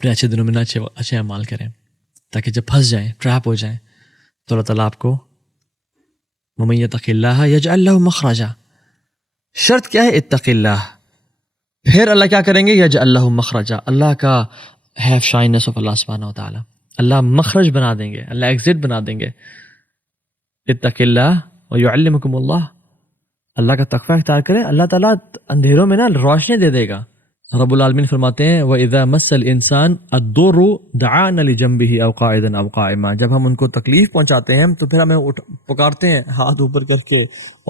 اپنے اچھے دنوں میں نہ اچھے اعمال کریں تاکہ جب پھنس جائیں، ٹریپ ہو جائیں، تو اللہ تعالیٰ آپ کو وَمَن يَتَقِ اللَّهَ يَجْعَلْ لَهُ مَخْرَجًا. شرط کیا ہے؟ اتق اللہ. پھر اللہ کیا کریں گے؟ یجعل لہ مخرجا. اللہ کا ہیو شائنس آف اللہ سبحانہ و تعالیٰ، اللہ مخرج بنا دیں گے، اللہ ایگزٹ بنا دیں گے. اتق اللہ ویعلمکم اللہ. اللہ کا تقوی اختیار کریں، اللہ تعالیٰ اندھیروں میں نا روشنی دے دے گا. رب العالمین فرماتے ہیں وَإِذَا مَسَّ الْإِنسَانَ الضُّرُّ دَعَانَا لِجَنبِهِ أَوْ قَاعِدًا أَوْ قَائِمًا. جب ہم ان کو تکلیف پہنچاتے ہیں تو پھر ہمیں پکارتے ہیں ہاتھ اوپر کر کے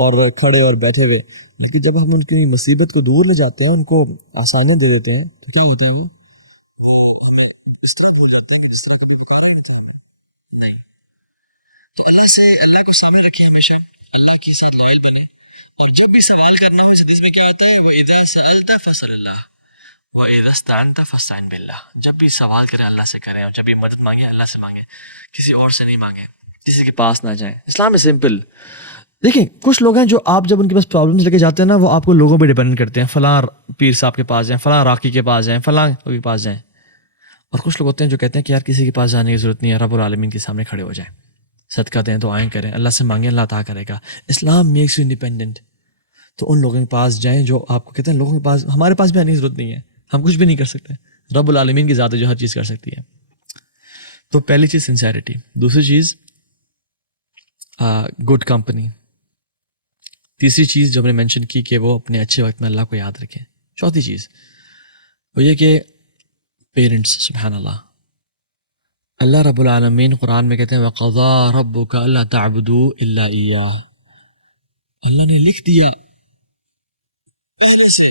اور کھڑے اور بیٹھے ہوئے. لیکن جب ہم ان کی مصیبت کو دور لے جاتے ہیں، ان کو آسانیاں دے دیتے ہیں، تو کیا ہوتا ہے؟ وہ ہمیں اس طرح بھول جاتے ہیں کہ جس طرح کبھی پکارا ہی نہیں تھا نہیں. تو اللہ کو سامنے رکھیے، ہمیشہ اللہ کے ساتھ لائل بنے. اور جب بھی سوال کرنا ہو، اس حدیث میں کیا آتا ہے؟ وَإِذَا سَأَلْتَ فَاسْأَلِ اللَّهَ وَإِذَا اسْتَعَنْتَ فَاسْتَعِنْ بِاللَّهِ. جب بھی سوال کریں اللہ سے کریں، اور جب بھی مدد مانگیں اللہ سے مانگیں، کسی اور سے نہیں مانگیں، کسی کے پاس نہ جائیں. اسلام ہے سمپل. دیکھیں کچھ لوگ ہیں جو آپ جب ان کے پاس پرابلمس لے کے جاتے ہیں نا، وہ آپ کو لوگوں پہ ڈیپینڈ کرتے ہیں. فلاں پیر صاحب کے پاس جائیں، فلاں راقی کے پاس جائیں، فلاں کے پاس جائیں. اور کچھ لوگ ہوتے ہیں جو کہتے ہیں کہ یار کسی کے پاس جانے کی ضرورت نہیں ہے، رب العالمین کے سامنے کھڑے ہو جائیں، صدقہ دیں، دعائیں کریں، اللہ سے مانگیں، اللہ عطا کرے گا. Islam makes you independent. تو ان لوگوں کے پاس جائیں جو آپ کو کہتے ہیں لوگوں کے پاس، ہمارے پاس بھی آنے کی ضرورت نہیں ہے، ہم کچھ بھی نہیں کر سکتے، رب العالمین کی ذات ہے جو ہر چیز کر سکتی ہے. تو پہلی چیز سنسیریٹی. دوسری چیز گڈ کمپنی. تیسری چیز جو ہم نے مینشن کی کہ وہ اپنے اچھے وقت میں اللہ کو یاد رکھیں. چوتھی چیز وہ یہ کہ پیرنٹس، سبحان اللہ رب العالمین قرآن میں کہتے ہیں وَقَضَىٰ رَبُّكَ أَلَّا تَعْبُدُوا إِلَّا إِيَّاهُ. اللہ نے لکھ دیا پہلے سے،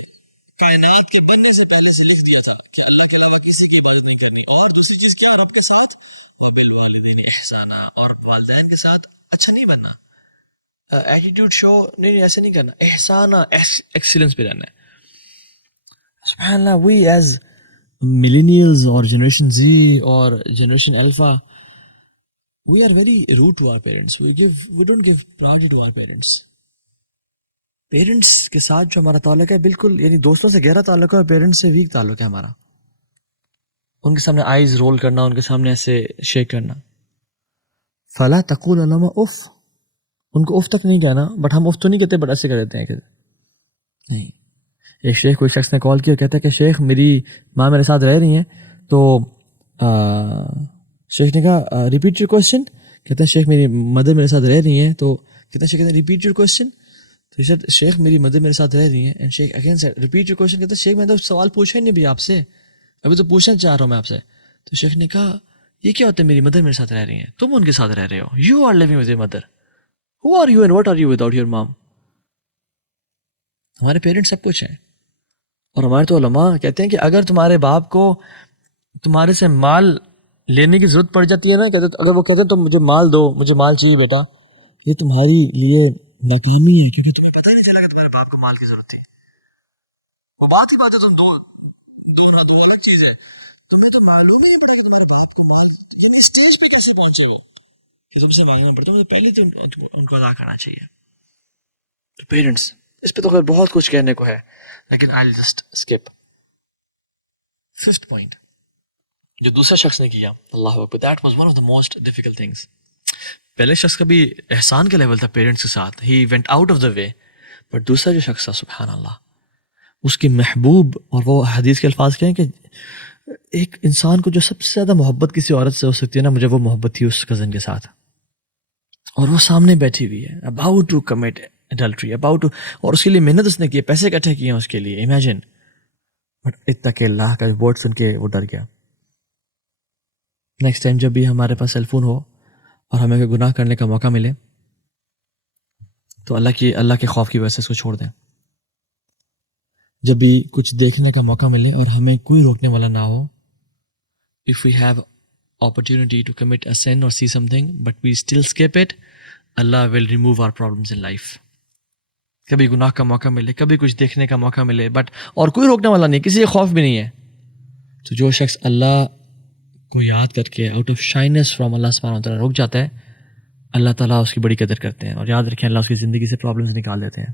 کائنات کے بننے سے پہلے سے لکھ دیا تھا کہ اللہ کے علاوہ کسی کی عبادت نہیں کرنی. اور دوسری چیز کیا؟ رب کے ساتھ وَبِالْوَالِدَيْنِ إِحْسَانًا، اور والدین کے ساتھ اچھا نہیں بننا، ایٹیٹیوڈ شو نہیں، ایسے نہیں کرنا، احسانہ ایکسیلنس پہ رہنا ہے. سبحان اللہ. وی ایز millennials اور جنریشن زی اور generation alpha we are very rude to our parents. we don't give priority to our parents. Parents کے ساتھ جو ہمارا تعلق ہے بالکل یعنی دوستوں سے گہرا تعلق ہے، اور پیرنٹس سے ویک تعلق ہے ہمارا. ان کے سامنے آئیز رول کرنا، ان کے سامنے ایسے شیک کرنا. فلا تقول لهما اف. ان کو اف تک نہیں کہنا، بٹ ہم اف تو نہیں کہتے، بٹ ایسے کر دیتے ہیں کہ نہیں. ایک شیخ کوئی شخص نے کال کیا اور کہتا ہے کہ شیخ میری ماں میرے ساتھ رہ رہی ہیں. تو شیخ نے کہا ریپیٹ یور کوشچن. کہتا ہے شیخ میری مدر میرے ساتھ رہ رہی ہیں. تو کہتا ہے شیخ کہتا ہے ریپیٹ یور کوشچن. تو شیخ میری مدر میرے ساتھ رہ رہی ہیں. And Sheikh again said repeat your question. کہتا ہے شیخ میں تو سوال پوچھا ہی نہیں بھی آپ سے، ابھی تو پوچھنا چاہ رہا ہوں میں آپ سے. تو شیخ نے کہا یہ کیا ہوتا ہے میری مدر میرے ساتھ رہ رہی ہیں، تم ان کے ساتھ رہ رہے ہو. You are living with your mother. Who are you and what are you without your mom. ہمارے پیرنٹس سب کچھ ہیں. اور ہمارے تو علماء کہتے ہیں کہ اگر تمہارے باپ کو تمہارے سے مال لینے کی ضرورت پڑ جاتی ہے نا، اگر وہ کہتے ہیں تو مجھے مال دو، مجھے مال چاہیے بیٹا، یہ تمہاری لیے ناکامی ہے، کیونکہ تمہیں پتہ نہیں چلے گا تمہارے باپ کو مال کی ضرورت تھی. وہ بات ہی بات ہے، تم دو الگ چیز ہے. تمہیں تو معلوم ہی نہیں پڑا کہ تمہارے باپ کو مال، یعنی اسٹیج پہ کیسے پہنچے وہ کہ تم سے مانگنا پڑتا ہے. پہلے تو ان کو ادا کرنا چاہیے. پیرنٹس اس پہ تو خیر بہت کچھ کہنے کو ہے، لیکن I'll just skip. 5th point جو دوسرا شخص نے کیا، اللہ اکبر، that was one of the most difficult things. پہلے شخص کا بھی احسان کا لیول تھا پیرنٹس کے ساتھ، he went out of the way. But دوسرا جو شخص تھا سبحان اللہ، اس کی محبوب، اور وہ حدیث کے الفاظ کہیں کہ ایک انسان کو جو سب سے زیادہ محبت کسی عورت سے ہو سکتی ہے نا، مجھے وہ محبت تھی اس کزن کے ساتھ. اور وہ سامنے بیٹھی ہوئی ہے about to commit adultery, about to، اور اس کے لیے محنت اس نے کی، پیسے اکٹھے کیے ہیں اس کے لیے، امیجن. بٹ اتق اللہ کا ورڈ سن کے وہ ڈر گیا. نیکسٹ ٹائم جب بھی ہمارے پاس سیل فون ہو اور ہمیں کوئی گناہ کرنے کا موقع ملے تو اللہ کے خوف کی وجہ سے اس کو چھوڑ دیں. جب بھی کچھ دیکھنے کا موقع ملے اور ہمیں کوئی روکنے والا نہ ہو، if we have opportunity to commit a sin or see something but we still skip it, Allah will remove our problems in life. کبھی گناہ کا موقع ملے، کبھی کچھ دیکھنے کا موقع ملے، بٹ اور کوئی روکنے والا نہیں، کسی کا خوف بھی نہیں ہے، تو جو شخص اللہ کو یاد کر کے آؤٹ آف شائنس فرام اللہ سبحانہ و تعالیٰ رک جاتا ہے، اللہ تعالیٰ اس کی بڑی قدر کرتے ہیں. اور یاد رکھیں اللہ اس کی زندگی سے پرابلمز نکال دیتے ہیں.